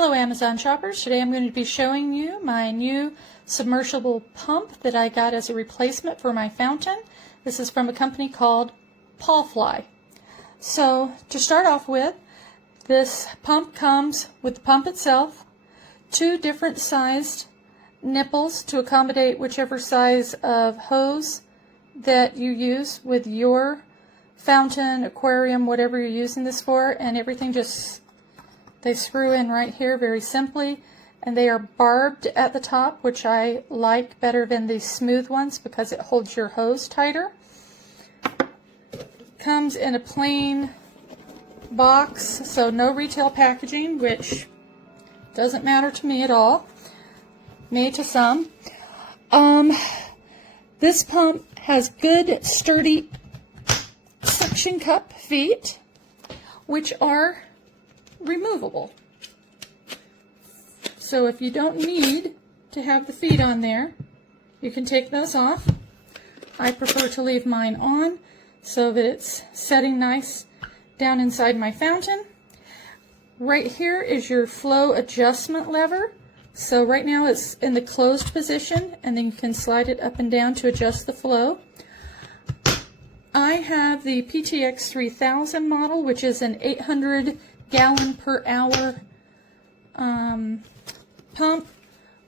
Hello Amazon shoppers, today I'm going to be showing you my new submersible pump that I got as a replacement for my fountain. This is from a company called Pawfly. So to start off with, this pump comes with the pump itself, two different sized nipples to accommodate whichever size of hose that you use with your fountain, aquarium, whatever you're using this for, and everything just they screw in right here very simply, and they are barbed at the top, which I like better than the smooth ones because it holds your hose tighter. Comes in a plain box, so no retail packaging, which doesn't matter to me at all. May to some. This pump has good, sturdy suction cup feet, which are removable. So if you don't need to have the feet on there, you can take those off. I prefer to leave mine on so that it's setting nice down inside my fountain. Right here is your flow adjustment lever. So right now it's in the closed position, and then you can slide it up and down to adjust the flow. I have the PTX 3000 model, which is an 800 gallon per hour pump,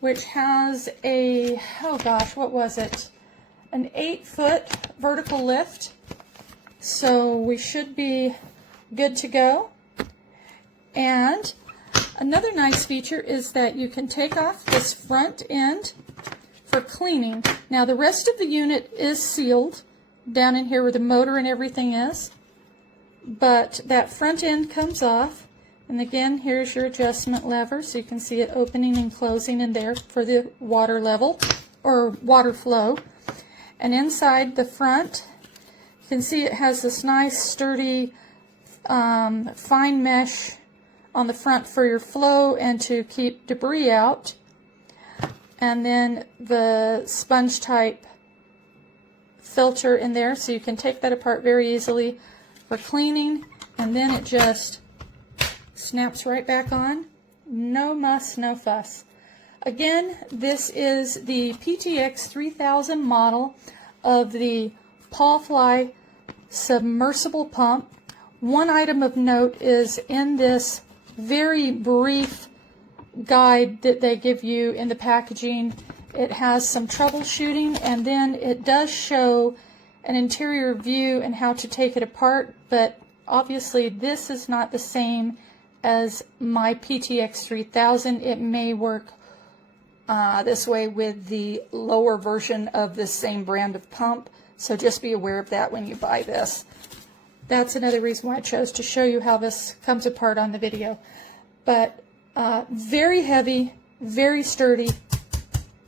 which has a, oh gosh, what was it? An 8-foot vertical lift. So we should be good to go. And another nice feature is that you can take off this front end for cleaning. Now the rest of the unit is sealed down in here where the motor and everything is, but that front end comes off, and again here's your adjustment lever, so you can see it opening and closing in there for the water level or water flow. And inside the front you can see it has this nice sturdy fine mesh on the front for your flow and to keep debris out, and then the sponge type filter in there, so you can take that apart very easily for cleaning, and then it just snaps right back on. No muss, no fuss. Again, this is the PTX 3000 model of the Pawfly submersible pump. One item of note is in this very brief guide that they give you in the packaging, it has some troubleshooting, and then it does show an interior view and how to take it apart, but obviously this is not the same as my PTX 3000. It may work this way with the lower version of this same brand of pump, so just be aware of that when you buy this. That's another reason why I chose to show you how this comes apart on the video. But very heavy, very sturdy,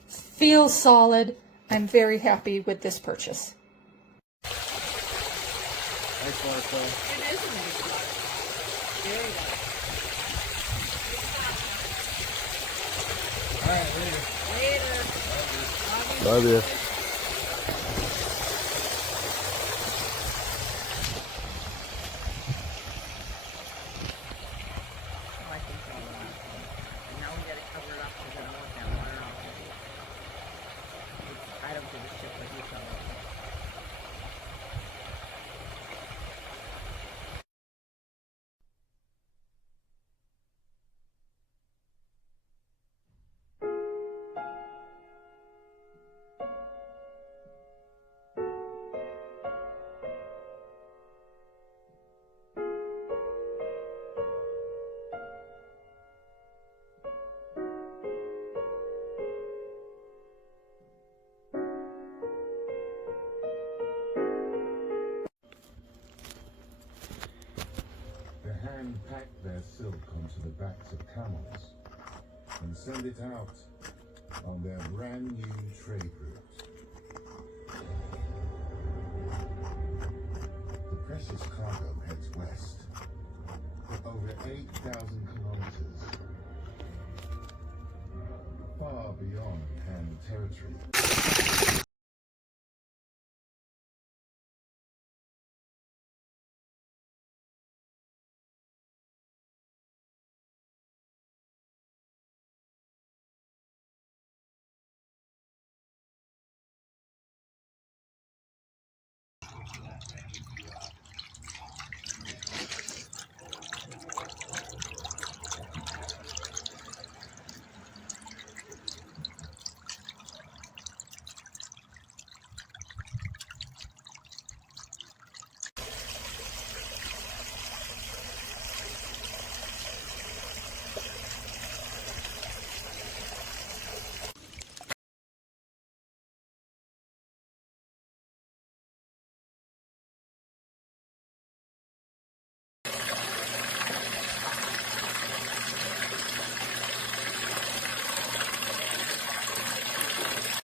feels solid. I'm very happy with this purchase. Nice water flow. It is a nice water. Very nice. Alright, later. Later. Love you. I don't give a shit what you tell me. Hand pack their silk onto the backs of camels and send it out on their brand new trade route. The precious cargo heads west for over 8,000 kilometers, far beyond hand territory.